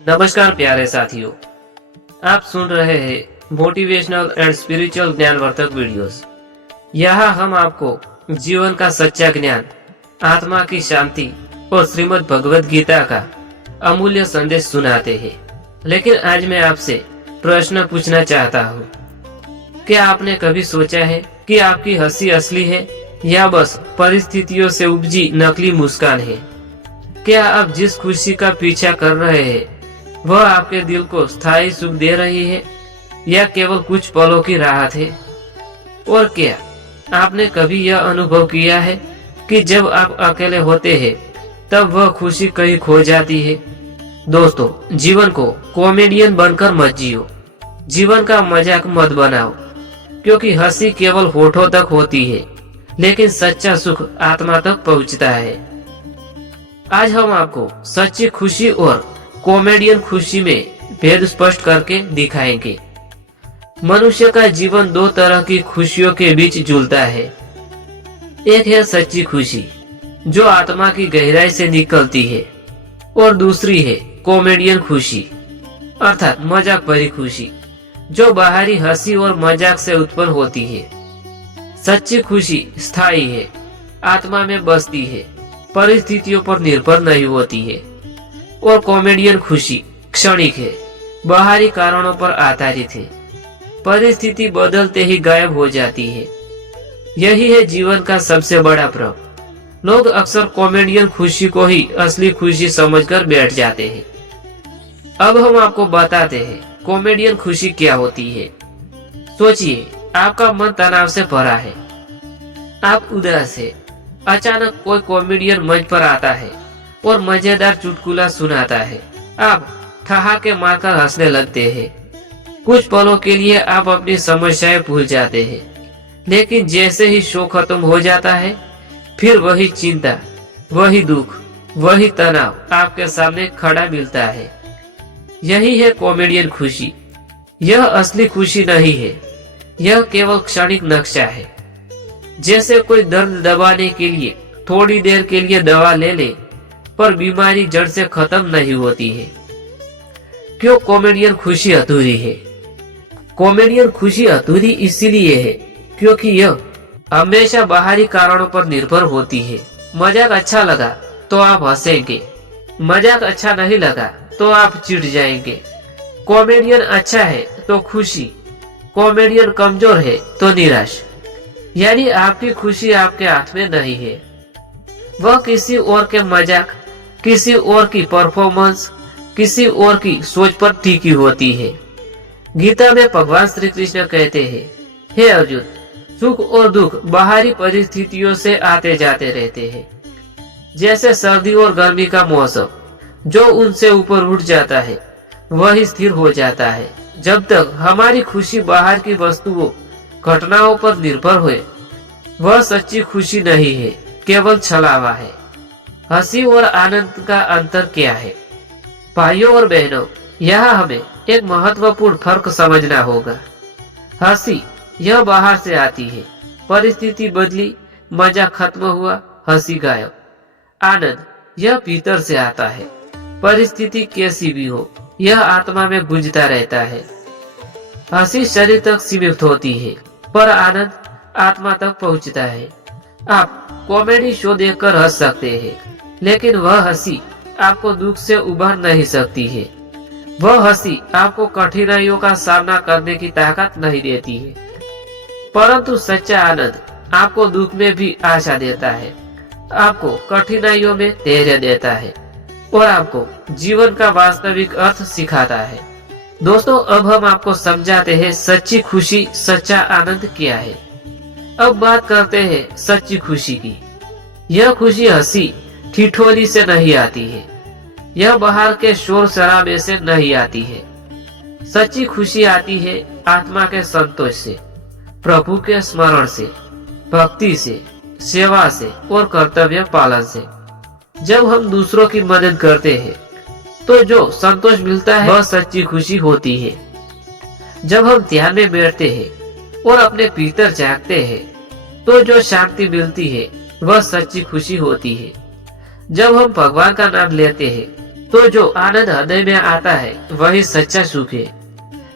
नमस्कार प्यारे साथियों, आप सुन रहे हैं मोटिवेशनल एंड स्पिरिचुअल ज्ञानवर्धक वीडियोस। यहाँ हम आपको जीवन का सच्चा ज्ञान, आत्मा की शांति और श्रीमद् भगवद गीता का अमूल्य संदेश सुनाते हैं। लेकिन आज मैं आपसे प्रश्न पूछना चाहता हूँ, क्या आपने कभी सोचा है कि आपकी हंसी असली है या बस परिस्थितियों से उपजी नकली मुस्कान है? क्या आप जिस खुशी का पीछा कर रहे हैं वह आपके दिल को स्थायी सुख दे रही है या केवल कुछ पलों की राहत है? और क्या आपने कभी यह अनुभव किया है कि जब आप अकेले होते हैं तब वह खुशी कहीं खो जाती है? दोस्तों, जीवन को कॉमेडियन बनकर मत जियो, जीवन का मजाक मत बनाओ, क्योंकि हंसी केवल होठों तक होती है लेकिन सच्चा सुख आत्मा तक पहुंचता है। आज हम आपको सच्ची खुशी और कॉमेडियन खुशी में भेद स्पष्ट करके दिखाएंगे। मनुष्य का जीवन दो तरह की खुशियों के बीच झूलता है। एक है सच्ची खुशी जो आत्मा की गहराई से निकलती है, और दूसरी है कॉमेडियन खुशी अर्थात मजाक भरी खुशी जो बाहरी हंसी और मजाक से उत्पन्न होती है। सच्ची खुशी स्थायी है, आत्मा में बसती है, परिस्थितियों पर निर्भर नहीं होती है। और कॉमेडियन खुशी क्षणिक है, बाहरी कारणों पर आधारित है, परिस्थिति बदलते ही गायब हो जाती है। यही है जीवन का सबसे बड़ा भ्रम। लोग अक्सर कॉमेडियन खुशी को ही असली खुशी समझकर बैठ जाते हैं। अब हम आपको बताते हैं कॉमेडियन खुशी क्या होती है। सोचिए, आपका मन तनाव से भरा है, आप उदास है, अचानक कोई कॉमेडियन मंच पर आता है और मजेदार चुटकुला सुनाता है। आप ठहाके मारकर हंसने लगते हैं। कुछ पलों के लिए आप अपनी समस्याएं भूल जाते हैं, लेकिन जैसे ही शो खत्म हो जाता है फिर वही चिंता, वही दुख, वही तनाव आपके सामने खड़ा मिलता है। यही है कॉमेडियन खुशी। यह असली खुशी नहीं है, यह केवल क्षणिक नक्शा है। जैसे कोई दर्द दबाने के लिए थोड़ी देर के लिए दवा ले ले, पर बीमारी जड़ से खत्म नहीं होती है। क्यों कॉमेडियन खुशी अधूरी है? कॉमेडियन खुशी अधूरी इसीलिए है क्योंकि यह हमेशा बाहरी कारणों पर निर्भर होती है। मजाक अच्छा लगा तो आप हंसेंगे, मजाक अच्छा नहीं लगा तो आप चिढ़ जाएंगे। कॉमेडियन अच्छा है तो खुशी, कॉमेडियन कमजोर है तो निराश। यानी आपकी खुशी आपके हाथ में नहीं है, वह किसी और के मजाक, किसी और की परफॉर्मेंस, किसी और की सोच पर टिकी होती है। गीता में भगवान श्री कृष्ण कहते हैं, हे अर्जुन, सुख और दुख बाहरी परिस्थितियों से आते जाते रहते हैं। जैसे सर्दी और गर्मी का मौसम, जो उनसे ऊपर उठ जाता है वही स्थिर हो जाता है। जब तक हमारी खुशी बाहर की वस्तुओं, घटनाओं पर निर्भर हुए, वह सच्ची खुशी नहीं है, केवल छलावा है। हंसी और आनंद का अंतर क्या है? भाइयों और बहनों, यहाँ हमें एक महत्वपूर्ण फर्क समझना होगा। हंसी यह बाहर से आती है, परिस्थिति बदली, मजाक खत्म हुआ, हंसी गायब। आनंद यह भीतर से आता है, परिस्थिति कैसी भी हो, यह आत्मा में गूंजता रहता है। हंसी शरीर तक सीमित होती है, पर आनंद आत्मा तक पहुंचता है। आप कॉमेडी शो देखकर हंस सकते हैं, लेकिन वह हंसी आपको दुख से उभर नहीं सकती है। वह हंसी आपको कठिनाइयों का सामना करने की ताकत नहीं देती है। परंतु सच्चा आनंद आपको दुख में भी आशा देता है, आपको कठिनाइयों में धैर्य देता है और आपको जीवन का वास्तविक अर्थ सिखाता है। दोस्तों, अब हम आपको समझाते हैं सच्ची खुशी, सच्चा आनंद क्या है। अब बात करते हैं सच्ची खुशी की। यह खुशी हंसी ठिठोली से नहीं आती है, यह बाहर के शोर शराबे से नहीं आती है। सच्ची खुशी आती है आत्मा के संतोष से, प्रभु के स्मरण से, भक्ति से, सेवा से और कर्तव्य पालन से। जब हम दूसरों की मदद करते हैं तो जो संतोष मिलता है वह सच्ची खुशी होती है। जब हम ध्यान में बैठते हैं और अपने भीतर झांकते हैं तो जो शांति मिलती है वह सच्ची खुशी होती है। जब हम भगवान का नाम लेते हैं तो जो आनंद हृदय में आता है वही सच्चा सुख है।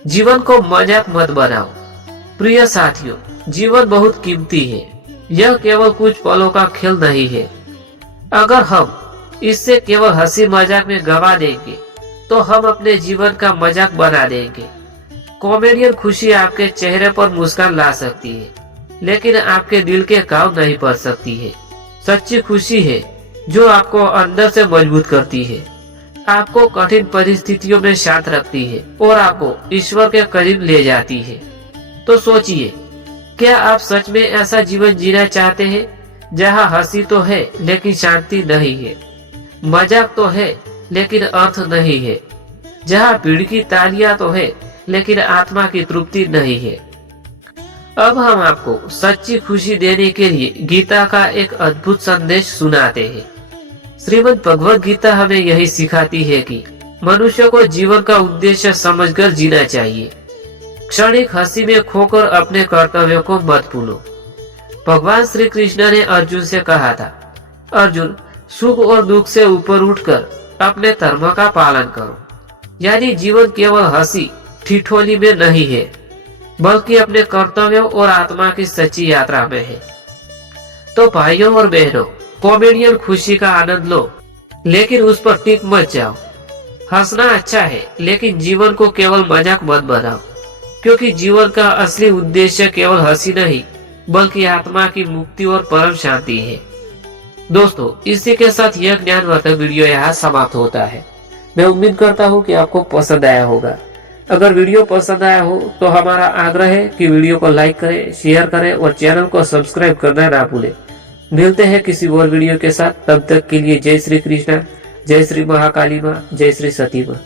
जीवन को मजाक मत बनाओ। प्रिय साथियों, जीवन बहुत कीमती है। यह केवल कुछ पलों का खेल नहीं है। अगर हम इससे केवल हंसी मजाक में गवा देंगे तो हम अपने जीवन का मजाक बना देंगे। कॉमेडियन खुशी आपके चेहरे पर मुस्कान ला सकती है, लेकिन आपके दिल के घाव नहीं पड़ सकती है। सच्ची खुशी है जो आपको अंदर से मजबूत करती है, आपको कठिन परिस्थितियों में शांत रखती है और आपको ईश्वर के करीब ले जाती है। तो सोचिए, क्या आप सच में ऐसा जीवन जीना चाहते हैं जहां हंसी तो है लेकिन शांति नहीं है, मजाक तो है लेकिन अर्थ नहीं है, जहां भीड़ की तालियां तो है लेकिन आत्मा की तृप्ति नहीं है। अब हम आपको सच्ची खुशी देने के लिए गीता का एक अद्भुत संदेश सुनाते हैं। श्रीमद् भगवद गीता हमें यही सिखाती है कि मनुष्य को जीवन का उद्देश्य समझकर जीना चाहिए। क्षणिक हंसी में खोकर अपने कर्तव्यों को मत भूलो। भगवान श्री कृष्ण ने अर्जुन से कहा था, अर्जुन, सुख और दुख से ऊपर उठकर अपने धर्म का पालन करो। यानी जीवन केवल हंसी ठिठोली में नहीं है, बल्कि अपने कर्तव्यों और आत्मा की सच्ची यात्रा में है। तो भाइयों और बहनों, कॉमेडियन खुशी का आनंद लो, लेकिन उस पर टिक मत जाओ। हंसना अच्छा है, लेकिन जीवन को केवल मजाक मत बनाओ, क्योंकि जीवन का असली उद्देश्य केवल हंसी नहीं, बल्कि आत्मा की मुक्ति और परम शांति है। दोस्तों, इसी के साथ यह ज्ञानवर्धक वीडियो यहाँ समाप्त होता है। मैं उम्मीद करता हूँ कि आपको पसंद आया होगा। अगर वीडियो पसंद आया हो तो हमारा आग्रह है कि वीडियो को लाइक करें, शेयर करें और चैनल को सब्सक्राइब करना ना भूलें। मिलते हैं किसी और वीडियो के साथ। तब तक के लिए जय श्री कृष्णा, जय श्री महाकाली माँ, जय श्री सती माँ।